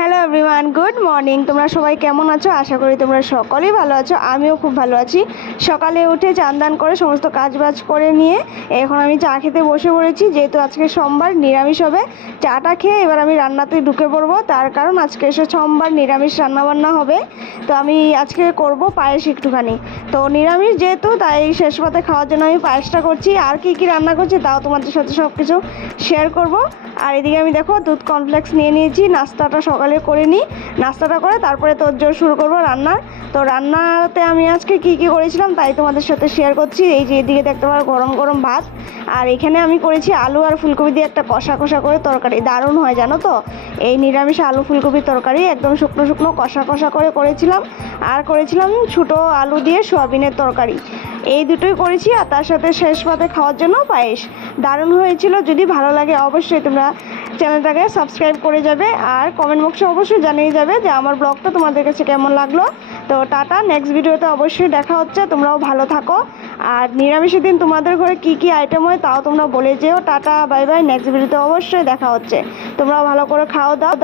Hello everyone, good morning. তোমরা সবাই কেমন আছো? আশা করি তোমরা সকলেই ভালো আছো। আমিও খুব ভালো আছি। সকালে উঠে চান দান করে সমস্ত কাজবাজ করে নিয়ে এখন আমি চা খেতে বসে পড়েছি। যেহেতু আজকে সোমবার, নিরামিষ হবে। চাটা খেয়ে এবার আমি রান্নাতে ঢুকে পড়বো। তার কারণ আজকে সোমবার, নিরামিষ রান্নাবান্না হবে। তো আমি আজকে করব পায়েস একটুখানি। তো নিরামিষ যেহেতু, তাই শেষ পাতে খাওয়ার জন্য আমি পায়েসটা করছি। আর কি কি রান্না করছি তাও তোমাদের সাথে সব কিছু শেয়ার করব। আর এদিকে আমি দেখো দুধ কর্নফ্লেক্স নিয়ে নিয়েছি। নাস্তাটা সকালে করে নিই, নাস্তাটা করে তারপরে তোড়জোড় শুরু করব রান্নার। তো রান্নাতে আমি আজকে কি কি করেছিলাম তাই তোমাদের সাথে শেয়ার করছি। এই যে এদিকে দেখতে পারো গরম গরম ভাত, আর এখানে আমি করেছি আলু আর ফুলকপি দিয়ে একটা কষা কষা করে তরকারি। দারুণ হয় জানো তো এই নিরামিষ আলু ফুলকপির তরকারি, একদম শুকনো শুকনো কষা কষা করে করেছিলাম। আর করেছিলাম ছোটো আলু দিয়ে সোয়াবিনের তরকারি। এই দুটোই করেছি, আর তার সাথে শেষ পাতে খাওয়ার জন্য পায়েস। দারুণ হয়েছিল। যদি ভালো লাগে অবশ্যই তোমরা চ্যানেলটাকে সাবস্ক্রাইব করে যাবে, আর কমেন্ট বক্সে অবশ্যই জানিয়ে যাবে যে আমার ব্লগটা তোমাদের কাছে কেমন লাগলো। তো টাটা, নেক্সট ভিডিওতে অবশ্যই দেখা হচ্ছে। তোমরাও ভালো থাকো। আর নিরামিষের দিন তোমাদের ঘরে কি কি আইটেম হয় তাও তোমরা বলে যেও। Tata, bye bye. নেক্সট ভিডিওতে অবশ্যই দেখা হচ্ছে। তোমরাও ভালো করে খাও দাও।